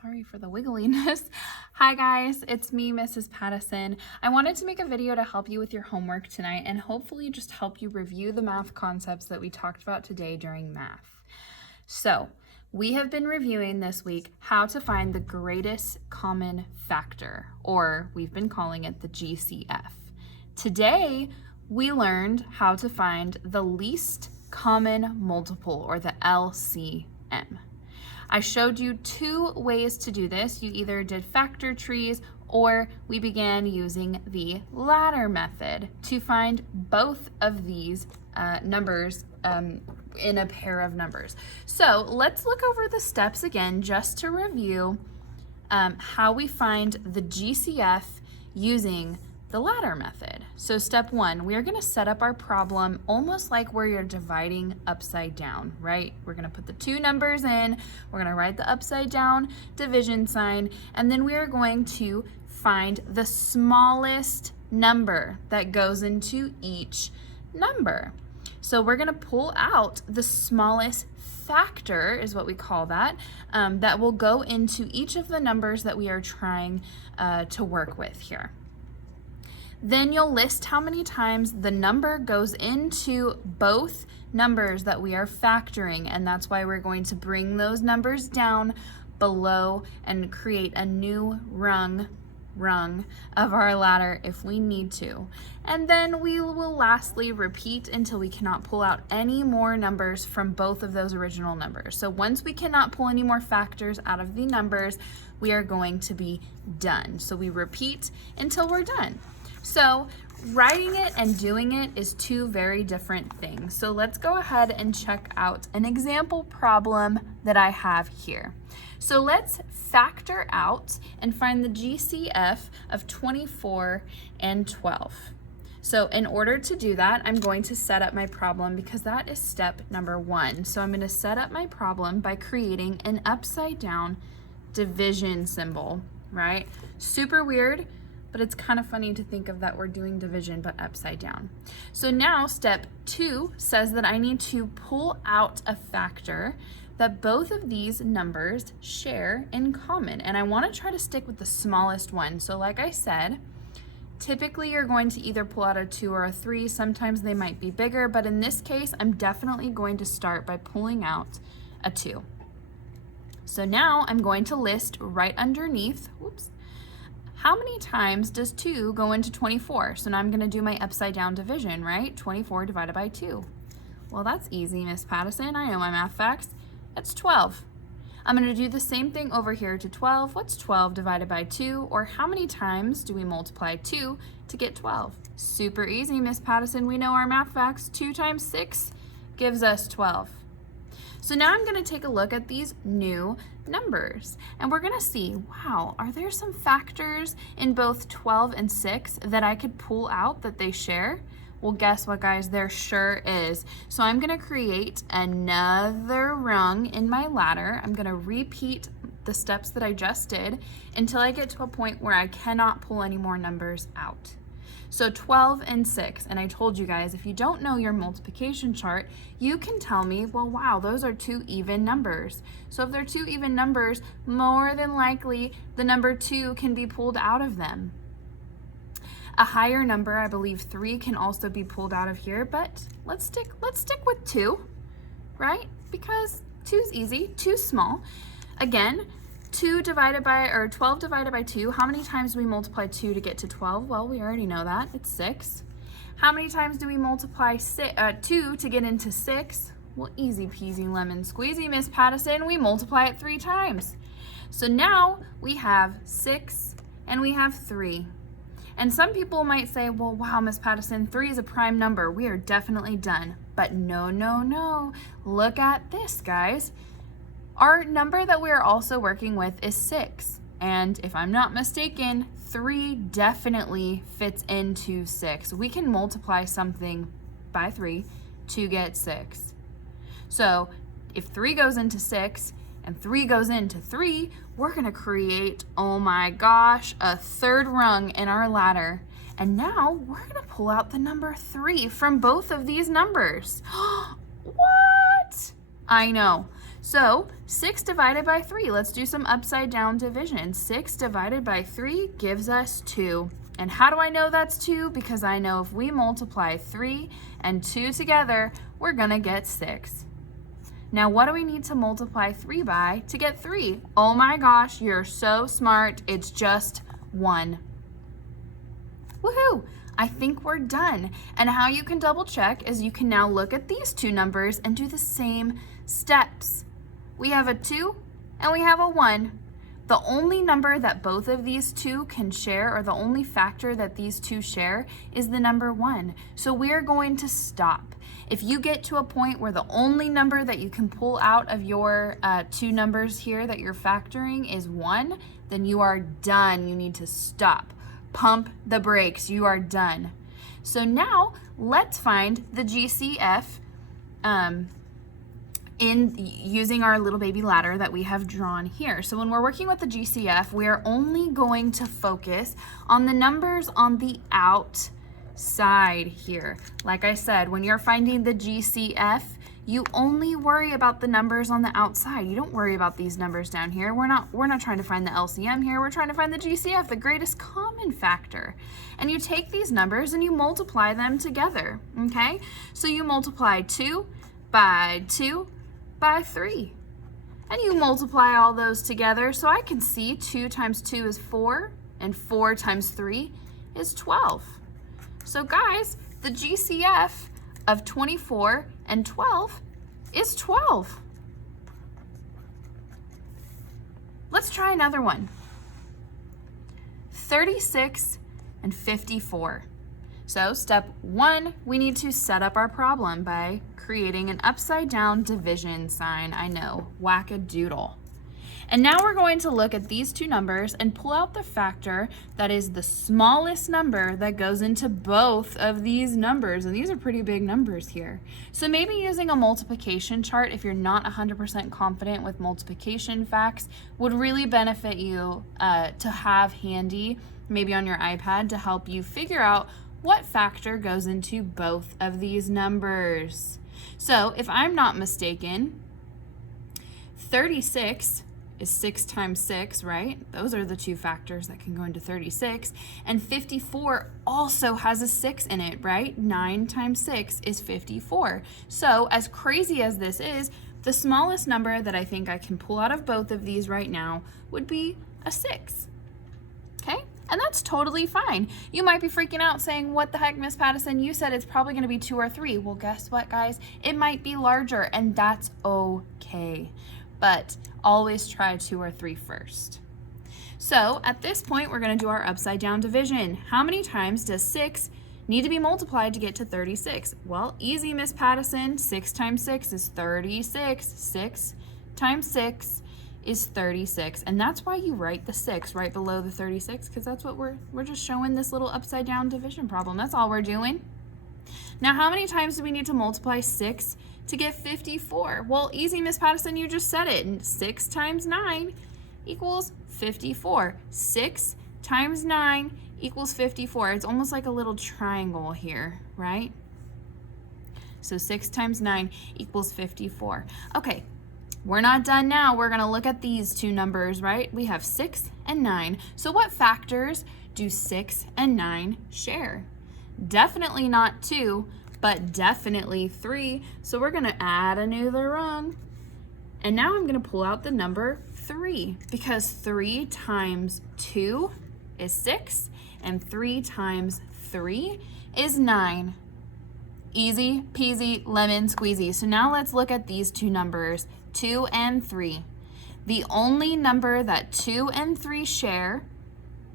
Sorry for the wiggliness. Hi guys, it's me, Mrs. Pattison. I wanted to make a video to help you with your homework tonight and hopefully just help you review the math concepts that we talked about today during math. So, we have been reviewing this week how to find the greatest common factor, or we've been calling it the GCF. Today, we learned how to find the least common multiple, or the LCM. I showed you two ways to do this. You either did factor trees or we began using the ladder method to find both of these numbers in a pair of numbers. So let's look over the steps again just to review how we find the GCF using the ladder method. So step one, we are going to set up our problem almost like where you're dividing upside down, right? We're going to put the two numbers in, we're going to write the upside down division sign, and then we are going to find the smallest number that goes into each number. So we're going to pull out the smallest factor, is what we call that, that will go into each of the numbers that we are trying to work with here. Then you'll list how many times the number goes into both numbers that we are factoring, and that's why we're going to bring those numbers down below and create a new rung of our ladder if we need to. And then we will lastly repeat until we cannot pull out any more numbers from both of those original numbers. So once we cannot pull any more factors out of the numbers, we are going to be done. So we repeat until we're done. So writing it and doing it is two very different things. So let's go ahead and check out an example problem that I have here. So let's factor out and find the GCF of 24 and 12. So in order to do that, I'm going to set up my problem because that is step number one. So I'm going to set up my problem by creating an upside down division symbol, right? Super weird, but it's kind of funny to think of that we're doing division but upside down. So now step two says that I need to pull out a factor that both of these numbers share in common. And I want to try to stick with the smallest one. So like I said, typically you're going to either pull out a 2 or a 3. Sometimes they might be bigger, but in this case, I'm definitely going to start by pulling out a 2. So now I'm going to list right underneath, how many times does 2 go into 24? So now I'm going to do my upside down division, right? 24 divided by 2. Well, that's easy, Miss Pattison. I know my math facts. It's 12. I'm going to do the same thing over here to 12. What's 12 divided by 2? Or how many times do we multiply 2 to get 12? Super easy, Miss Pattison. We know our math facts. 2 times 6 gives us 12. So now I'm going to take a look at these new numbers and we're going to see, wow, are there some factors in both 12 and 6 that I could pull out that they share? Well, guess what, guys? There sure is. So I'm going to create another rung in my ladder. I'm going to repeat the steps that I just did until I get to a point where I cannot pull any more numbers out. So 12 and 6, and I told you guys, if you don't know your multiplication chart, you can tell me, well, wow, those are two even numbers. So if they're two even numbers, more than likely the number 2 can be pulled out of them. A higher number, I believe 3, can also be pulled out of here, but let's stick with 2, right? Because 2's easy, 2's small. Again, 12 divided by 2, how many times do we multiply 2 to get to 12? Well, we already know that, it's 6. How many times do we multiply 2 to get into 6? Well, easy peasy lemon squeezy, Miss Pattison, we multiply it 3 times. So now we have 6 and we have 3. And some people might say, well, wow, Miss Pattison, 3 is a prime number. We are definitely done. But no, no, no. Look at this, guys. Our number that we are also working with is 6. And if I'm not mistaken, 3 definitely fits into 6. We can multiply something by 3 to get 6. So if 3 goes into 6 and 3 goes into 3, we're going to create, oh my gosh, a third rung in our ladder. And now we're going to pull out the number 3 from both of these numbers. What? I know. So 6 divided by 3, let's do some upside down division. 6 divided by 3 gives us 2. And how do I know that's 2? Because I know if we multiply 3 and 2 together, we're gonna get 6. Now what do we need to multiply 3 by to get 3? Oh my gosh, you're so smart. It's just 1. Woohoo! I think we're done. And how you can double check is you can now look at these two numbers and do the same steps. We have a 2 and we have a 1. The only number that both of these two can share, or the only factor that these two share, is the number 1. So we are going to stop. If you get to a point where the only number that you can pull out of your two numbers here that you're factoring is 1, then you are done. You need to stop. Pump the brakes. You are done. So now let's find the GCF in using our little baby ladder that we have drawn here. So when we're working with the GCF, we are only going to focus on the numbers on the outside here. Like I said, when you're finding the GCF, you only worry about the numbers on the outside. You don't worry about these numbers down here. We're not trying to find the LCM here. We're trying to find the GCF, the greatest common factor. And you take these numbers and you multiply them together, okay? So you multiply 2 by 2 by 3. And you multiply all those together, so I can see 2 times 2 is 4, and 4 times 3 is 12. So guys, the GCF of 24 and 12 is 12. Let's try another one. 36 and 54. So step 1, we need to set up our problem by creating an upside down division sign. I know, whack-a-doodle. And now we're going to look at these two numbers and pull out the factor that is the smallest number that goes into both of these numbers. And these are pretty big numbers here. So maybe using a multiplication chart, if you're not 100% confident with multiplication facts, would really benefit you to have handy, maybe on your iPad, to help you figure out what factor goes into both of these numbers. So if I'm not mistaken, 36 is 6 times 6, right? Those are the two factors that can go into 36. And 54 also has a 6 in it, right? 9 times 6 is 54. So as crazy as this is, the smallest number that I think I can pull out of both of these right now would be a 6, okay? And that's totally fine. You might be freaking out saying, what the heck, Miss Pattison? You said it's probably gonna be 2 or 3. Well, guess what, guys? It might be larger, and that's okay. But always try 2 or 3 first. So at this point, we're gonna do our upside down division. How many times does 6 need to be multiplied to get to 36? Well, easy, Miss Pattison. 6 times 6 is 36. 6 times 6 is 36, and that's why you write the 6 right below the 36, because that's what we're just showing this little upside down division problem. That's all we're doing. Now, how many times do we need to multiply 6 to get 54? Well, easy, Miss Pattison, you just said it. And 6 times 9 equals 54. 6 times 9 equals 54. It's almost like a little triangle here, right? So 6 times 9 equals 54. Okay. We're not done now. We're gonna look at these two numbers, right? We have 6 and 9. So what factors do 6 and 9 share? Definitely not 2, but definitely 3. So we're gonna add another rung. And now I'm gonna pull out the number 3, because 3 times 2 is 6, and 3 times 3 is 9. Easy peasy lemon squeezy. So now let's look at these two numbers, 2 and 3. The only number that 2 and 3 share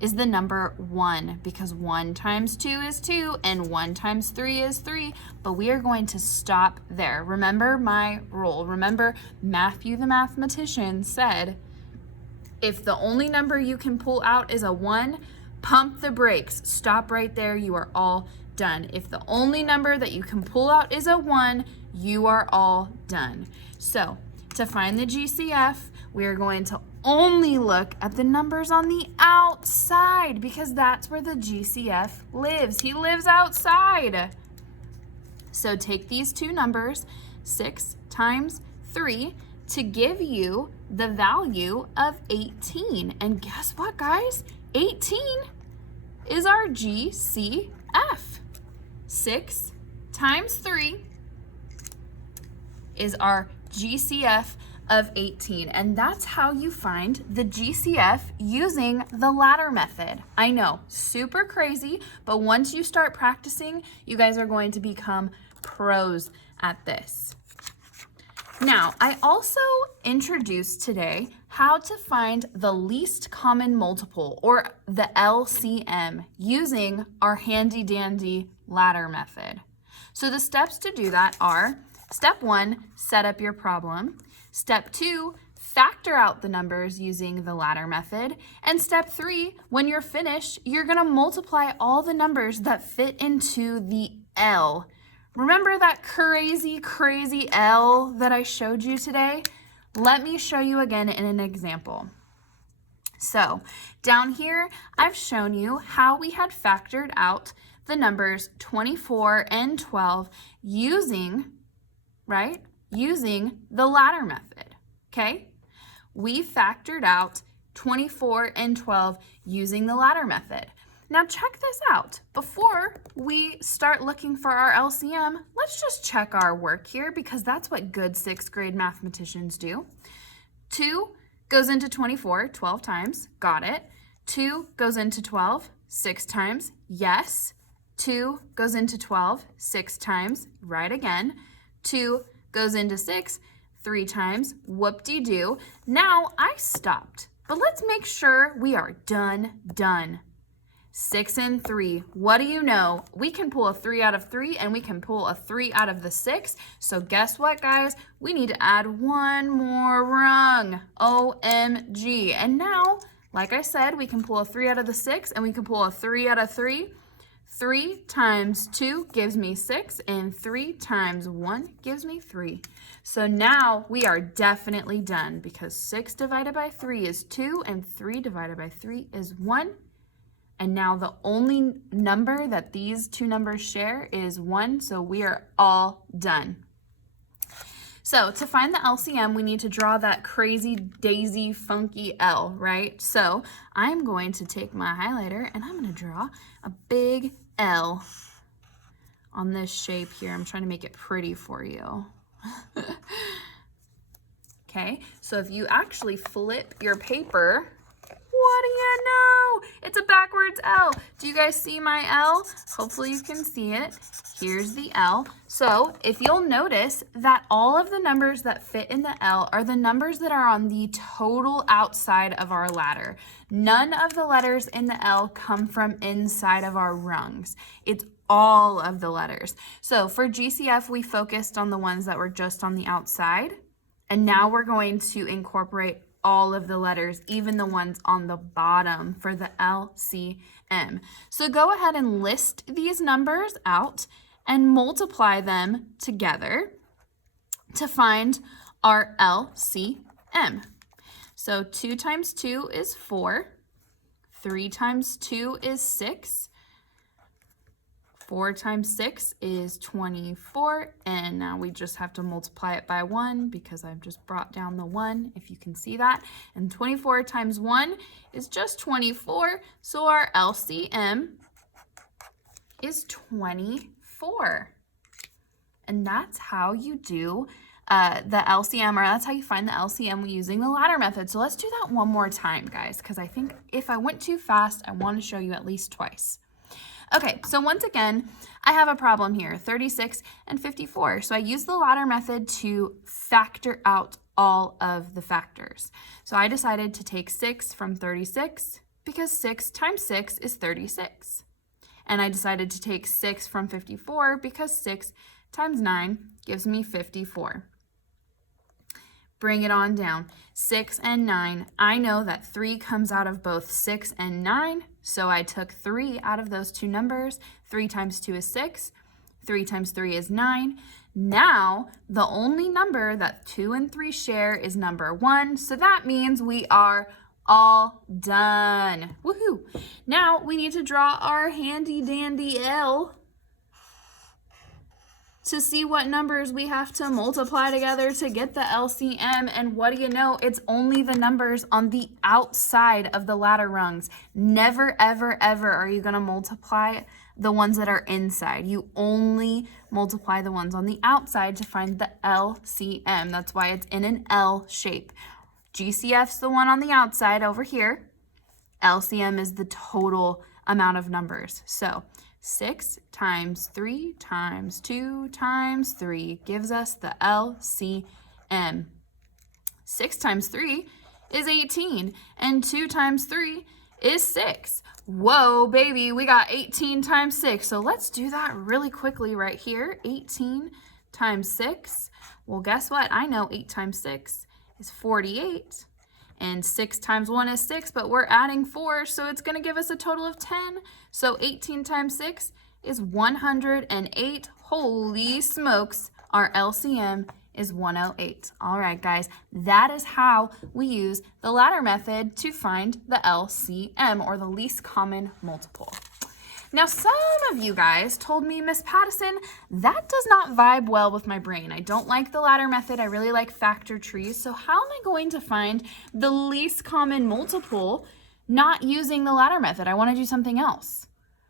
is the number 1, because 1 times 2 is 2 and 1 times 3 is 3, but we are going to stop there. Remember my rule. Remember, Matthew the mathematician said, if the only number you can pull out is a 1, pump the brakes. Stop right there. You are all done. If the only number that you can pull out is a 1, you are all done. So to find the GCF, we are going to only look at the numbers on the outside, because that's where the GCF lives. He lives outside. So take these two numbers, 6 times 3 to give you the value of 18. And guess what, guys? 18 is our GCF. 6 times 3 is our GCF of 18. And that's how you find the GCF using the ladder method. I know, super crazy, but once you start practicing, you guys are going to become pros at this. Now, I also introduced today how to find the least common multiple, or the LCM, using our handy dandy ladder method. So the steps to do that are: step 1, set up your problem. Step 2, factor out the numbers using the ladder method. And step 3, when you're finished, you're gonna multiply all the numbers that fit into the L. Remember that crazy L that I showed you today? Let me show you again in an example. So down here, I've shown you how we had factored out the numbers 24 and 12 using the ladder method, okay? We factored out 24 and 12 using the ladder method. Now check this out. Before we start looking for our LCM, let's just check our work here, because that's what good 6th grade mathematicians do. 2 goes into 24 12 times, got it. 2 goes into 12 6 times, yes. 2 goes into 12 6 times, right again. 2 goes into 6 3 times, whoop-de-doo. Now I stopped, but let's make sure we are done. 6 and 3, what do you know? We can pull a 3 out of 3, and we can pull a 3 out of the 6. So guess what, guys? We need to add one more rung. OMG. And now, like I said, we can pull a 3 out of the 6, and we can pull a 3 out of 3. 3 times 2 gives me 6, and 3 times 1 gives me 3. So now we are definitely done, because 6 divided by 3 is 2, and 3 divided by 3 is 1. And now the only number that these two numbers share is 1, so we are all done. So to find the LCM, we need to draw that crazy daisy funky L, right? So I'm going to take my highlighter and I'm going to draw a big L on this shape here. I'm trying to make it pretty for you. Okay, so if you actually flip your paper, what do you know? It's a backwards L. Do you guys see my L? Hopefully you can see it. Here's the L. So if you'll notice that all of the numbers that fit in the L are the numbers that are on the total outside of our ladder. None of the letters in the L come from inside of our rungs. It's all of the letters. So for GCF, we focused on the ones that were just on the outside. And now we're going to incorporate all of the letters, even the ones on the bottom, for the LCM. So go ahead and list these numbers out and multiply them together to find our LCM. So 2 times 2 is 4, 3 times 2 is 6, 4 times 6 is 24, and now we just have to multiply it by 1 because I've just brought down the 1, if you can see that. And 24 times 1 is just 24, so our LCM is 24. And that's how you do the LCM, or that's how you find the LCM using the ladder method. So let's do that one more time, guys, because I think if I went too fast, I want to show you at least twice. Okay, so once again, I have a problem here, 36 and 54. So I use the ladder method to factor out all of the factors. So I decided to take 6 from 36 because 6 times 6 is 36. And I decided to take 6 from 54 because 6 times 9 gives me 54. Bring it on down. 6 and 9. I know that 3 comes out of both 6 and 9, so I took 3 out of those two numbers. 3 times 2 is 6. 3 times 3 is 9. Now, the only number that 2 and 3 share is number 1, so that means we are all done. Woohoo! Now, we need to draw our handy dandy L. to see what numbers we have to multiply together to get the LCM. And what do you know? It's only the numbers on the outside of the ladder rungs. Never, ever, ever are you going to multiply the ones that are inside. You only multiply the ones on the outside to find the LCM. That's why it's in an L shape. GCF's the one on the outside over here. LCM is the total amount of numbers. So 6 times 3 times 2 times 3 gives us the LCM. 6 times 3 is 18, and 2 times 3 is 6. Whoa, baby, we got 18 times 6. So let's do that really quickly right here. 18 times 6. Well, guess what? I know 8 times 6 is 48. And 6 times 1 is 6, but we're adding 4, so it's going to give us a total of 10. So 18 times 6 is 108. Holy smokes, our LCM is 108. All right, guys, that is how we use the ladder method to find the LCM, or the least common multiple. Now, some of you guys told me, Miss Pattison, that does not vibe well with my brain. I don't like the ladder method. I really like factor trees. So how am I going to find the least common multiple not using the ladder method? I want to do something else.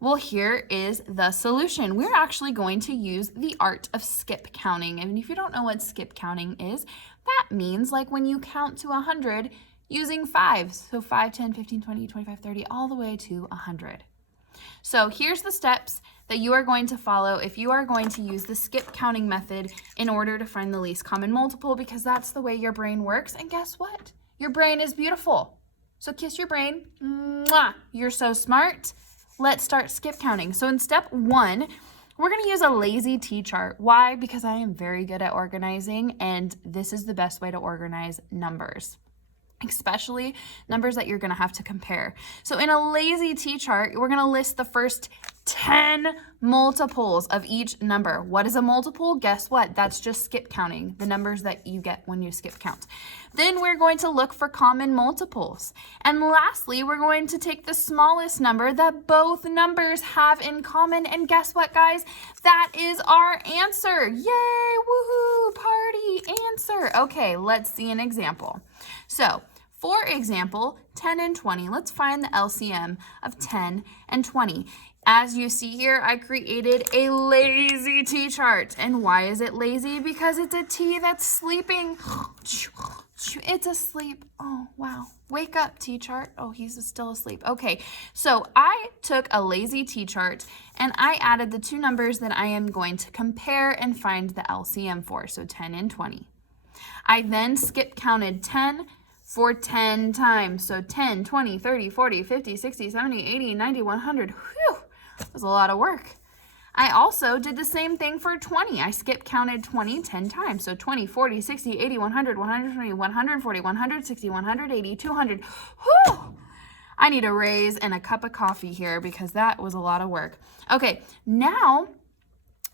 Well, here is the solution. We're actually going to use the art of skip counting. And if you don't know what skip counting is, that means like when you count to 100 using fives. So 5, 10, 15, 20, 25, 30, all the way to 100. So here's the steps that you are going to follow if you are going to use the skip counting method in order to find the least common multiple, because that's the way your brain works. And guess what? Your brain is beautiful. So kiss your brain. Mwah! You're so smart. Let's start skip counting. So in step 1, we're going to use a lazy T-chart. Why? Because I am very good at organizing, and this is the best way to organize numbers, especially numbers that you're going to have to compare. So in a lazy T-chart, we're going to list the first 10 multiples of each number. What is a multiple? Guess what? That's just skip counting, the numbers that you get when you skip count. Then we're going to look for common multiples. And lastly, we're going to take the smallest number that both numbers have in common. And guess what, guys? That is our answer. Yay! Woohoo! Party answer. Okay, let's see an example. So, for example, 10 and 20. Let's find the LCM of 10 and 20. As you see here, I created a lazy T-chart. And why is it lazy? Because it's a T that's sleeping. It's asleep. Oh, wow. Wake up, T-chart. Oh, he's still asleep. Okay, so I took a lazy T-chart and I added the two numbers that I am going to compare and find the LCM for, so 10 and 20. I then skip counted 10 for 10 times. So 10, 20, 30, 40, 50, 60, 70, 80, 90, 100. Whew, that was a lot of work. I also did the same thing for 20. I skip counted 20 10 times. So 20, 40, 60, 80, 100, 120, 140, 160, 180, 200. Whew! I need a raise and a cup of coffee here because that was a lot of work. Okay, now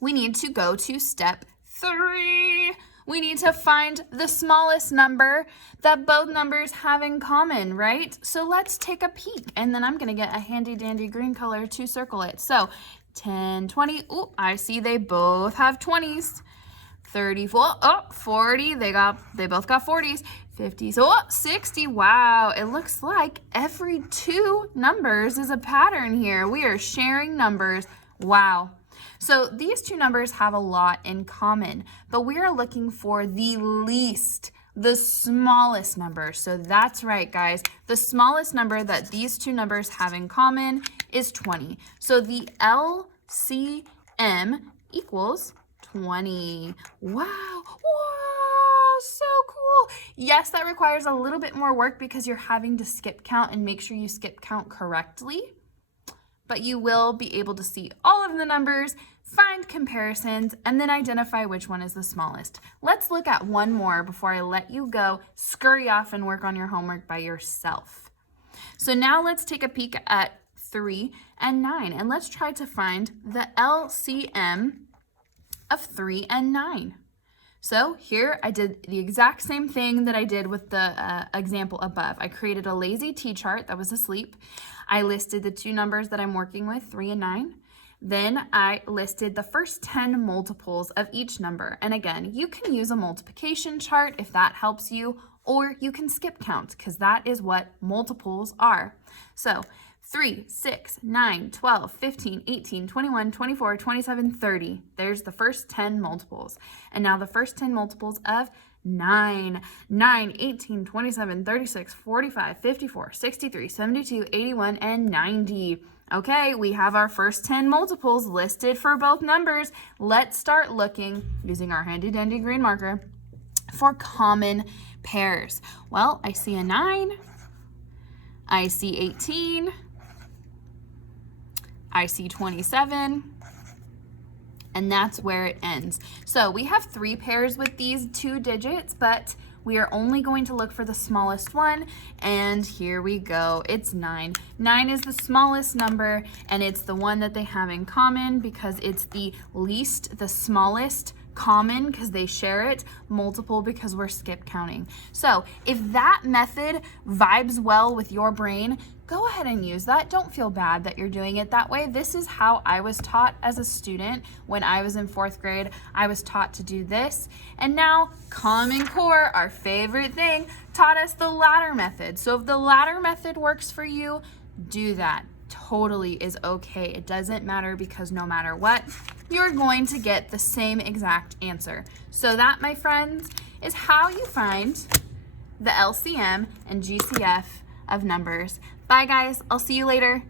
we need to go to step 3. We need to find the smallest number that both numbers have in common, right? So let's take a peek, and then I'm going to get a handy dandy green color to circle it. So 10, 20, oh, I see they both have 20s. 34, oh, 40, they both got 40s. 50s, oh, 60, wow. It looks like every two numbers is a pattern here. We are sharing numbers, wow. So these two numbers have a lot in common, but we are looking for the least, the smallest number. So that's right, guys. The smallest number that these two numbers have in common is 20. So the LCM equals 20. Wow, wow, so cool. Yes, that requires a little bit more work because you're having to skip count and make sure you skip count correctly. But you will be able to see all of the numbers, find comparisons, and then identify which one is the smallest. Let's look at one more before I let you go scurry off and work on your homework by yourself. So now let's take a peek at 3 and 9, and let's try to find the LCM of 3 and 9. So here I did the exact same thing that I did with the example above. I created a lazy T-chart that was asleep. I listed the two numbers that I'm working with, 3 and 9. Then I listed the first 10 multiples of each number. And again, you can use a multiplication chart if that helps you, or you can skip count because that is what multiples are. So 3, 6, 9, 12, 15, 18, 21, 24, 27, 30. There's the first 10 multiples. And now the first 10 multiples of 9, 18, 27, 36, 45, 54, 63, 72, 81, and 90. Okay, we have our first 10 multiples listed for both numbers. Let's start looking, using our handy dandy green marker, for common pairs. Well, I see a 9, I see 18, I see 27, and that's where it ends. So we have 3 pairs with these 2 digits, but we are only going to look for the smallest one, and here we go. It's 9. 9 is the smallest number, and it's the one that they have in common because it's the least, the smallest, common because they share it, multiple because we're skip counting. So if that method vibes well with your brain, go ahead and use that. Don't feel bad that you're doing it that way. This is how I was taught as a student when I was in 4th grade. I was taught to do this. And now Common Core, our favorite thing, taught us the ladder method. So if the ladder method works for you, do that. Totally is okay. It doesn't matter because no matter what, you're going to get the same exact answer. So that, my friends, is how you find the LCM and GCF of numbers. Bye guys, I'll see you later.